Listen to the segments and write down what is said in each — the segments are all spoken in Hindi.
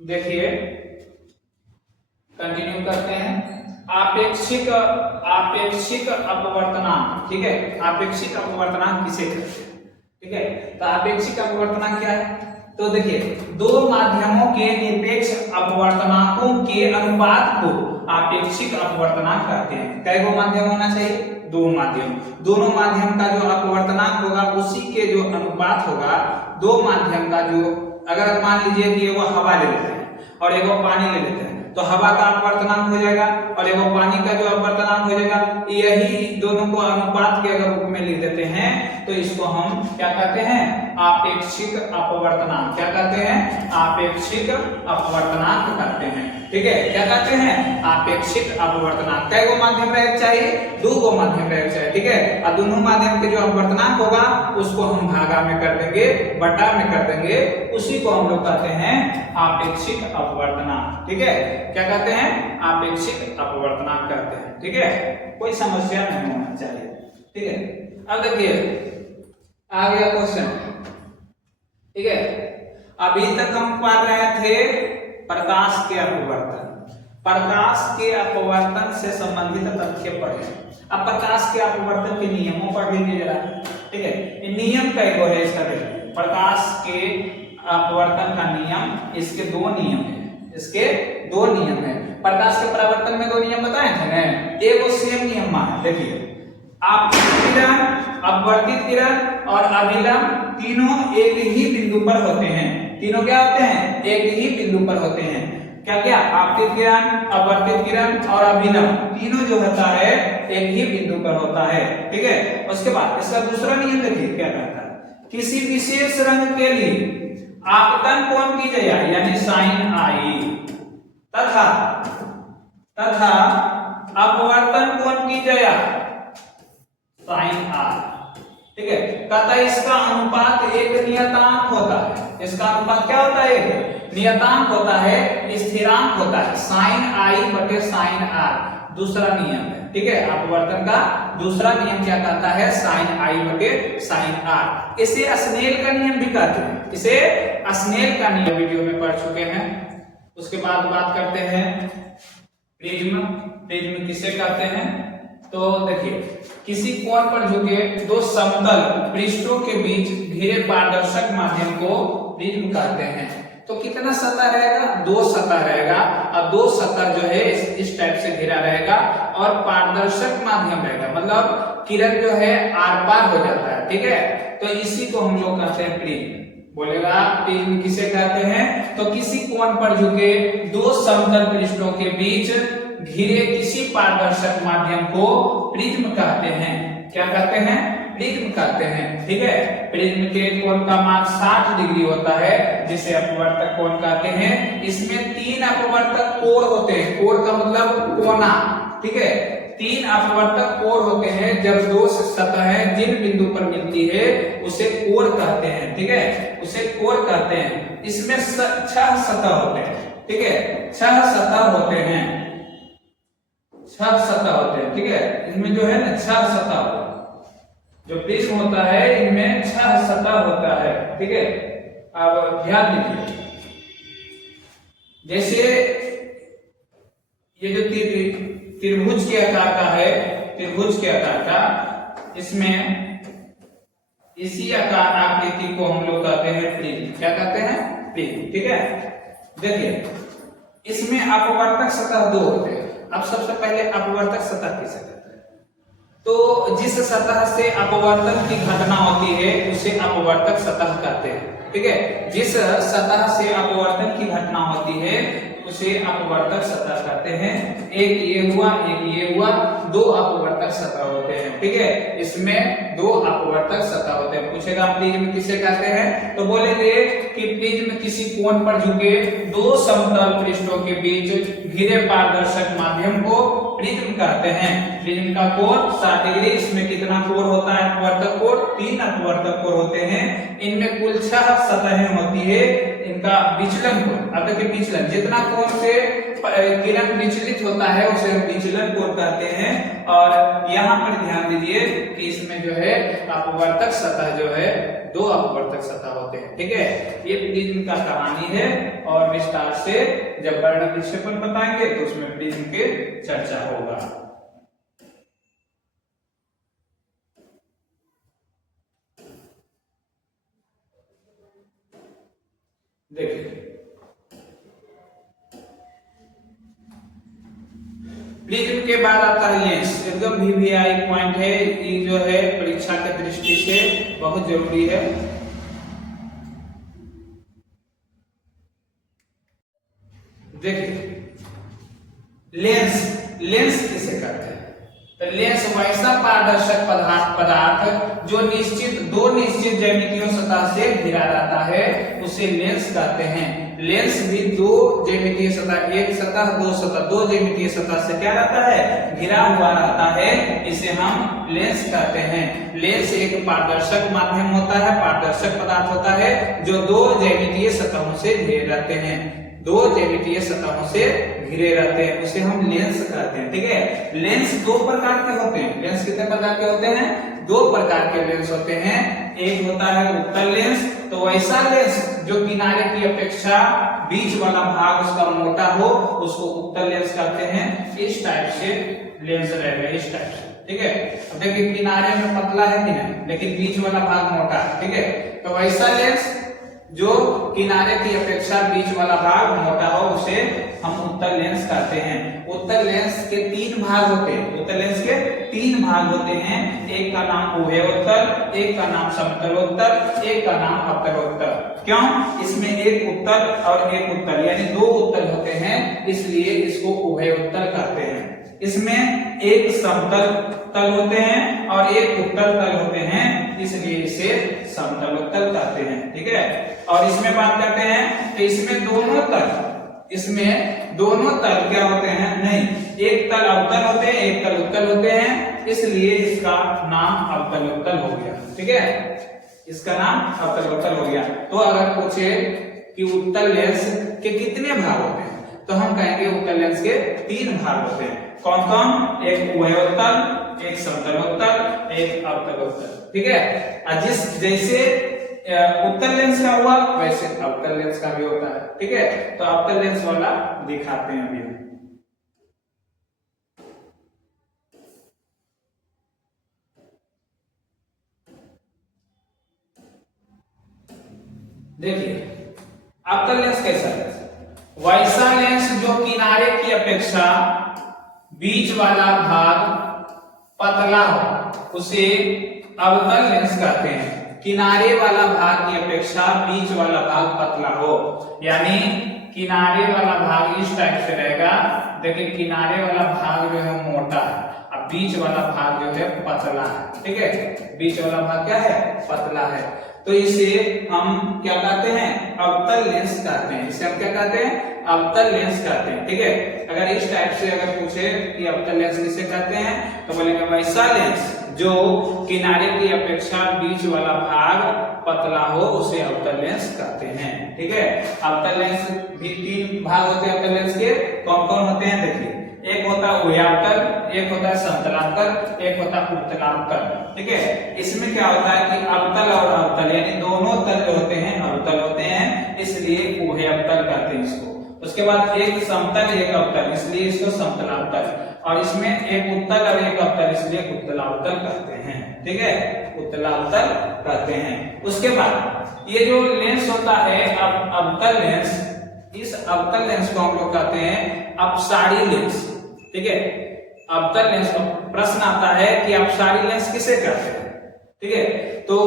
देखिए कंटिन्यू करते हैं। आपेक्षिक आपेक्षिक अपवर्तनांक, ठीक है, आपेक्षिक अपवर्तनांक किसे कहते हैं, ठीक है। तो आपेक्षिक अपवर्तनांक क्या है, तो देखिए दो माध्यमों के निरपेक्ष अपवर्तनांकों के अनुपात को आपेक्षिक अपवर्तनांक कहते हैं। कै गो माध्यम होना चाहिए, दो माध्यम, दोनों माध्यम का जो अपवर्तनांक होगा उसी के जो अनुपात होगा, दो माध्यम का जो, अगर मान लीजिए कि वो हवा ले लेते हैं और एगो पानी ले लेते हैं, तो हवा का अपवर्तनांक हो जाएगा और एगो पानी का जो अपवर्तनांक हो जाएगा, यही दोनों को अनुपात के अगर रूप में लिख देते हैं तो इसको हम क्या कहते हैं, आपेक्षिक अपवर्तनांक। क्या कहते हैं, आपेक्षिक अपवर्तनांक कहते हैं, ठीक है। क्या कहते हैं, आपेक्षिक अपवर्तनांक। कै गो माध्यम रहेगा चाहिए, दो गो माध्यम रहेगा चाहिए, ठीक है। और दोनों माध्यम के जो अपवर्तनांक होगा उसको हम भागा में कर देंगे, बटा में कर देंगे, उसी को हम लोग कहते हैं आपेक्षिक अपवर्तनांक, ठीक है। क्या कहते हैं, आपेक्षिक अपवर्तनांक कहते हैं, ठीक है। कोई समस्या नहीं होना चाहिए, ठीक है। अब देखिए आ गया क्वेश्चन, ठीक है। अभी तक हम पढ़ रहे थे प्रकाश के अपवर्तन, प्रकाश के अपवर्तन से संबंधित तथ्य पढ़े। अब प्रकाश के अपवर्तन के नियमों पर भी जरा, ठीक है। नियम कई गो है इसका, प्रकाश के अपवर्तन का नियम, इसके दो नियम है, इसके दो नियम है। प्रकाश के परावर्तन में दो नियम बताए थे ना, एक वो सेम नियम है। देखिए आपतित किरण, अपवर्तित किरण और अभिलंब तीनों एक ही बिंदु पर होते हैं। तीनों क्या होते हैं, एक ही बिंदु पर होते हैं। क्या क्या, आपतित किरण, अपवर्तित किरण और अभिलंब तीनों जो होता है एक ही बिंदु पर होता है, ठीक है। उसके बाद इसका दूसरा नियम देखिए क्या कहता है, किसी विशेष रंग के लिए आपतन कोण की जया यानी साइन आई तथा अपवर्तन कोण की जया साइन आर, ठीक है। कहता है इसका अनुपात एक नियतांक होता है। इसका अनुपात क्या होता है, एक नियतांक होता है, स्थिरांक होता है, साइन आई बटे साइन आर। दूसरा नियम है, ठीक है। अपवर्तन का दूसरा नियम क्या कहता है, साइन आई बटे साइन आर। इसे स्नेल का नियम भी कहते हैं, इसे स्नेल का नियम वीडियो में पढ़ चुके हैं। उसके बाद बात करते हैं प्रिज्म। प्रिज्म किसे कहते हैं, तो देखिए किसी कोण पर झुके दो समतल पृष्ठों के बीच घिरे पारदर्शक माध्यम को प्रिज्म कहते हैं। तो कितना सतह रहेगा, दो सतह रहेगा, और दो सतह जो है इस टाइप से घिरा रहेगा और पारदर्शक माध्यम रहेगा, मतलब किरण जो है आर पार हो जाता है, ठीक है। तो इसी को हम लोग कहते हैं प्रिज्म। बोलेगा प्रिज्म किसे कहते हैं, तो किसी कोण पर झुके दो समतल पृष्ठों के बीच घिरे किसी पारदर्शक माध्यम को प्रिज्म कहते हैं। क्या कहते हैं, प्रिज्म कहते हैं, ठीक है। प्रिज्म के कोण का मान 60 डिग्री होता है, जिसे अपवर्तक कोण कहते हैं। इसमें तीन अपवर्तक कोण होते हैं, कोण का मतलब कोना, ठीक है। तीन अपवर्तक कोण होते हैं। जब दो सतहें जिन बिंदु पर मिलती है उसे कोण कहते हैं, ठीक है, उसे कोण कहते हैं। इसमें 6 सतह होते हैं, ठीक है, 6 सतह होते हैं, 6 सतह होते हैं, ठीक है। इनमें जो है ना 6 सतह, जो प्रिज्म होता है इनमें 6 सतह होता है, ठीक है। अब ध्यान दीजिए, जैसे ये जो त्रिभुज के आकार का है, त्रिभुज के आकार का, इसमें इसी आकार आकृति को हम लोग कहते हैं प्रिज्म। क्या कहते हैं, प्रिज्म, ठीक है। देखिए इसमें अपवर्तक सतह दो होते हैं। अब सबसे पहले अपवर्तक सतह किसे कहते हैं, तो जिस सतह से अपवर्तन की घटना होती है उसे अपवर्तक सतह कहते हैं, ठीक है। जिस सतह से अपवर्तन की घटना होती है उसे अपवर्तक सतह कहते हैं। एक ये हुआ, एक ये हुआ, दो अपवर्तक सतह होते हैं, ठीक है। इसमें दो अपवर्तक सतह होते हैं। पूछेगा प्रिज्म किसे कहते हैं, तो बोलेंगे कि प्रिज्म किसी कोण पर झुके दो समतल पृष्ठों के बीच घिरे पारदर्शक माध्यम को प्रिज्म कहते हैं। प्रिज्म का कोण 60 डिग्री। इसमें कितना कोण होता है, अपवर्तक कोण, 3 अपवर्तक कोण होते हैं। इनमें कुल 6 सतहें होती है। इनका विचलन कोण, अब देखिए विचलन, जितना कोण से किरण विचलित होता है उसे विचलन कोण कहते हैं। और यहाँ पर ध्यान दीजिए कि इसमें जो है अपवर्तक सतह जो है दो अपवर्तक सतह होते हैं, ठीक है। ये प्रिज्म का कहानी है और विस्तार से जब वर्ण विक्षेपण बताएंगे तो उसमें प्रिज्म के चर्चा होगा। देखिए प्रिज्म के बाद आता है लेंस। एकदम वीवीआई पॉइंट है, ये जो है परीक्षा के दृष्टि से बहुत जरूरी है। देखिए लेंस किसे कहते हैं? तो लेंस वैसा पारदर्शक पदार्थ जो दो निश्चित ज्यामितीय सतह से घिरा रहता है उसे लेंस कहते हैं। लेंस भी दो ज्यामितीय सतह, एक सतह दो सतह, दो ज्यामितीय सतह से क्या रहता है? घिरा हुआ रहता है, इसे हम लेंस कहते हैं। लेंस एक पारदर्शक माध्यम होता है, पारदर्शक पदार्थ होता है जो दो ज्यामितीय सतहों से घिरे रहते हैं, दो ज्यामितीय सतहों से घिरे रहते हैं, उसे हम लेंस कहते हैं। ठीक है, लेंस दो प्रकार के होते हैं। लेंस कितने प्रकार के होते हैं? दो प्रकार के लेंस होते हैं। एक होता है उत्तल लेंस, तो वैसा लेंस जो किनारे की अपेक्षा बीच वाला भाग उसका मोटा हो उसको उत्तल लेंस कहते हैं। इस टाइप से लेंस रहेगा, इस टाइप से। ठीक है, अब देखिए किनारे में पतला है कि नहीं, लेकिन बीच वाला भाग मोटा है। ठीक है, तो वैसा लेंस जो किनारे की अपेक्षा बीच वाला भाग मोटा हो उसे हम उत्तल लेंस कहते हैं। उत्तल लेंस के तीन भाग होते हैं, उत्तल लेंस के तीन भाग होते हैं। एक का नाम उभयोत्तल, एक का नाम समतलोत्तल, एक का नाम अवतलोत्तल। क्यों? इसमें एक उत्तल और एक उत्तल यानी दो उत्तल होते हैं, इसलिए इसको उभयोत्तल कहते हैं। इसमें एक समतल तल होते हैं और एक उत्तल तल होते हैं, इसलिए इसे समतलोत्तल कहते हैं। ठीक है, और इसमें बात करते हैं तो इसमें दोनों तल क्या होते हैं? नहीं, एक तल अवतल होते हैं, एक तल उत्तल होते हैं, इसलिए इसका नाम अवतलोत्तल हो गया। ठीक है, इसका नाम अवतलोत्तल हो गया। तो अगर पूछे कि उत्तल लेंस के कितने भाग होते हैं तो हम कहेंगे उत्तल लेंस के तीन भाग होते हैं। कौन कौन? एक उभयोत्तल, एक समतलोत्तल, एक अवतलोत्तल। ठीक है, जैसे उत्तल लेंस का हुआ वैसे अवतल लेंस का भी होता है। ठीक है, तो अवतल लेंस वाला दिखाते हैं अभी। देखिए अवतल लेंस कैसा है? वैसा लेंस जो किनारे की अपेक्षा बीच वाला भाग पतला हो उसे अवतल लेंस कहते हैं। किनारे वाला भाग की अपेक्षा बीच वाला भाग पतला हो, यानी किनारे वाला भाग इस टाइप से रहेगा। देखिए किनारे वाला भाग जो है मोटा है और बीच वाला भाग जो है पतला है। ठीक है, बीच वाला भाग क्या है? पतला है। तो इसे हम क्या कहते हैं? अवतल लेंस कहते हैं। इसे हम क्या कहते हैं? अवतल लेंस कहते हैं। ठीक है, अगर इस टाइप से अगर पूछे कि अवतल लेंस किसे कहते हैं तो बोलेंगे वैसा लेंस जो किनारे की अपेक्षा बीच वाला भाग पतला हो उसे अवतल लेंस कहते हैं। ठीक है, अवतल लेंस भी तीन भाग होते हैं। अवतल लेंस के कौन कौन होते हैं? देखिए, एक होता है उभयावतल, एक होता है समतलांतर, एक होता है उत्तलांतर। ठीक है, इसमें क्या होता है कि अवतल और अवतल यानी दोनों तल जो होते हैं अवतल होते हैं, इसलिए उभयावतल कहते हैं इसको। उसके बाद एक समतल एक अवतल, इसलिए इसको समतलांतर, और इसमें एक उत्तल और एक अवतल, इसलिए उत्तलावतल कहते हैं। ठीक है, उत्तलावतल कहते हैं। उसके बाद ये जो लेंस होता है अवतल लेंस, इस अवतल लेंस को हम लोग कहते हैं अपसारी लेंस। ठीक है, अवतल लेंस का प्रश्न आता है कि अपसारी लेंस किसे कहते हैं? ठीक है, तो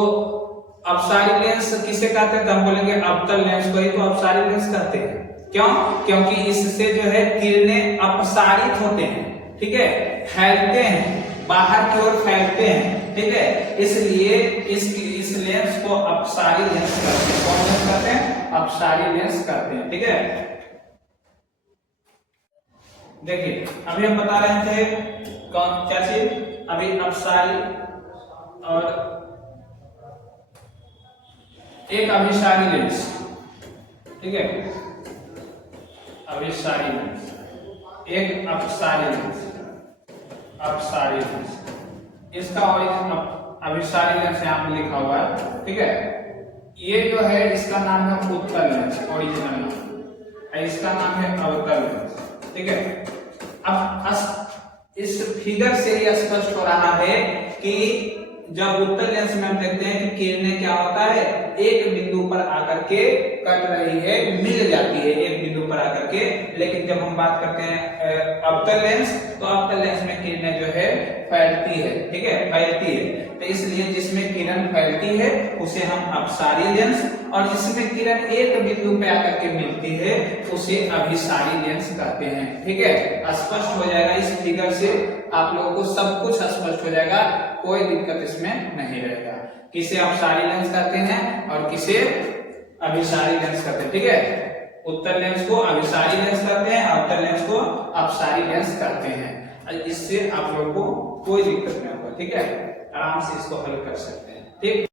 अपसारी लेंस किसे कहते हैं? तो हम बोलेंगे अवतल लेंस को ही तो अपसारी लेंस कहते हैं। क्यों? क्योंकि इससे जो है किरणें अपसारित होते हैं। ठीक है, फैलते हैं, बाहर की ओर फैलते हैं। ठीक है, इसलिए इस लेंस को अपसारी लेंस कहते हैं। कौन लेंस कहते हैं? अपसारी लेंस कहते हैं। ठीक है, देखिए अभी हम बता रहे थे कौन क्या चीज? अभी अपसारी और एक अभिसारी लेंस। ठीक है, अभिसारी लेंस, एक अपसारी लेंस, अपसारी लेंस। इसका ओरिजिन अभिसारी लेंस यहाँ पे लिखा हुआ है। ठीक है, ये जो है इसका नाम है उत्तल लेंस, ओरिजिनल नाम। इसका नाम है अवतल लेंस, ठीक है। अब इस फिगर से ही स्पष्ट हो रहा है कि जब उत्तल लेंस में हम देखते हैं कि किरणें क्या होता है, एक बिंदु पर आकर के कट रही है, मिल जाती है एक बिंदु पर आकर के। लेकिन जब हम बात करते हैं अवतल लेंस, तो अवतल लेंस में किरणें जो है फैलती है, ठीक है, फैलती है। तो इसलिए जिसमें किरण फैलती है उसे हम अपसारी लेंस, और जिसमें किरण एक बिंदु पे आकर के मिलती है उसे अभिसारी लेंस कहते हैं, ठीक है। स्पष्ट हो जाएगा इस फिगर से, आप लोगों को सब कुछ स्पष्ट हो जाएगा, कोई दिक्कत इसमें नहीं रहेगा। किसे अपसारी लेंस कहते हैं और किसे अभिसारी लेंस कहते हैं, ठीक है। उत्तल लेंस को अभिसारी लेंस कहते हैं, अवतल लेंस को अपसारी लेंस कहते हैं। इससे आप लोगों को कोई दिक्कत नहीं होगा, ठीक है, आराम से इसको हल कर सकते हैं, ठीक।